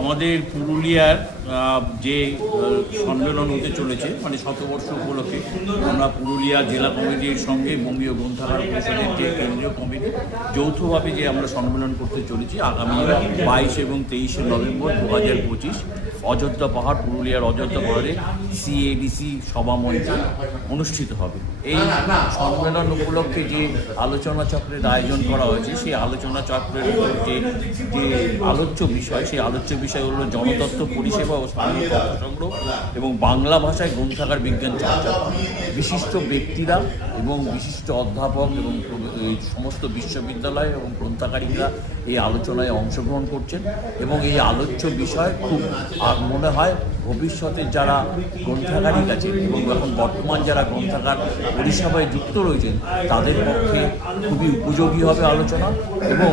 আমাদের পুরুলিয়ার যে সম্মেলন হতে চলেছে মানে শতবর্ষ উপলক্ষে আমরা পুরুলিয়া জেলা কমিটির সঙ্গে বঙ্গীয় গ্রন্থাগার পরিষদের যে কেন্দ্রীয় কমিটি যৌথভাবে যে আমরা সম্মেলন করতে চলেছি আগামী 22 এবং 23 নভেম্বর 2025 অযোধ্যা পাহাড় পুরুলিয়ার অযোধ্যা পাহাড়ে সিএডিসি সভামঞ্চে অনুষ্ঠিত হবে। এই সম্মেলন উপলক্ষে যে আলোচনা চক্রের আয়োজন করা হয়েছে সেই আলোচনা চক্রের যে আলোচ্য বিষয় সেই আলোচ্য বিষয় হলো জনতত্ত্ব পরিষেবা ও স্থানীয় তথ্য সংগ্রহ এবং বাংলা ভাষায় গ্রন্থাগার বিজ্ঞান চর্চা। বিশিষ্ট ব্যক্তিরা এবং বিশিষ্ট অধ্যাপক এবং এই সমস্ত বিশ্ববিদ্যালয় এবং গ্রন্থাগারিকরা এই আলোচনায় অংশগ্রহণ করছেন এবং এই আলোচ্য বিষয় খুব মনে হয় ভবিষ্যতে যারা গ্রন্থাগারিক আছে এবং এখন বর্তমান যারা গ্রন্থাগার পরিষেবায় যুক্ত রয়েছেন তাদের পক্ষে খুবই উপযোগী হবে আলোচনা। এবং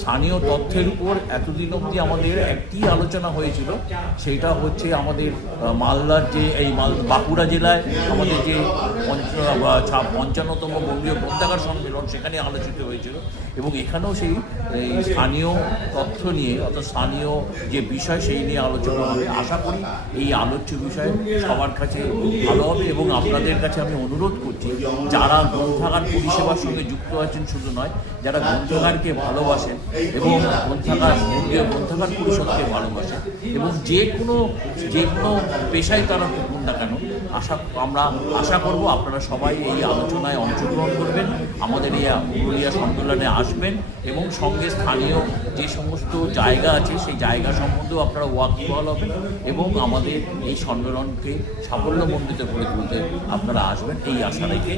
স্থানীয় তথ্যের উপর এতদিন অবধি আমাদের একটি আলোচনা হয়েছিল, সেইটা হচ্ছে আমাদের মালদার যে বাঁকুড়া জেলায় আমাদের যে 55তম বঙ্গীয় গ্রন্থাগার সম্মেলন সেখানে আলোচিত হয়েছিল এবং এখানেও সেই স্থানীয় তথ্য নিয়ে অর্থাৎ স্থানীয় যে বিষয় সেই নিয়ে আলোচনা হবে। আশা করি এই আলোচ্য বিষয় সবার কাছে ভালো হবে এবং আপনাদের কাছে আমি অনুরোধ করছি যারা গ্রন্থাগার পরিষেবার সঙ্গে যুক্ত আছেন শুধু নয়, যারা গ্রন্থাগারকে ভালোবাসেন এবং বঙ্গীয় গ্রন্থাগার পরিষদকে ভালোবাসেন এবং যে কোনো পেশায় তারা থাকুন না কেন আমরা আশা করব আপনারা সবাই এই আলোচনায় অংশগ্রহণ করবেন, আমাদের এই পুরুলিয়া সম্মেলনে আসবেন এবং সঙ্গে স্থানীয় যে সমস্ত জায়গা আছে সেই জায়গা সম্বন্ধেও আপনারা ওয়াকিবহাল হবেন এবং আমাদের এই সম্মেলনকে সাফল্যমণ্ডিত করে তুলতে আপনারা আসবেন এই আশা রেখে।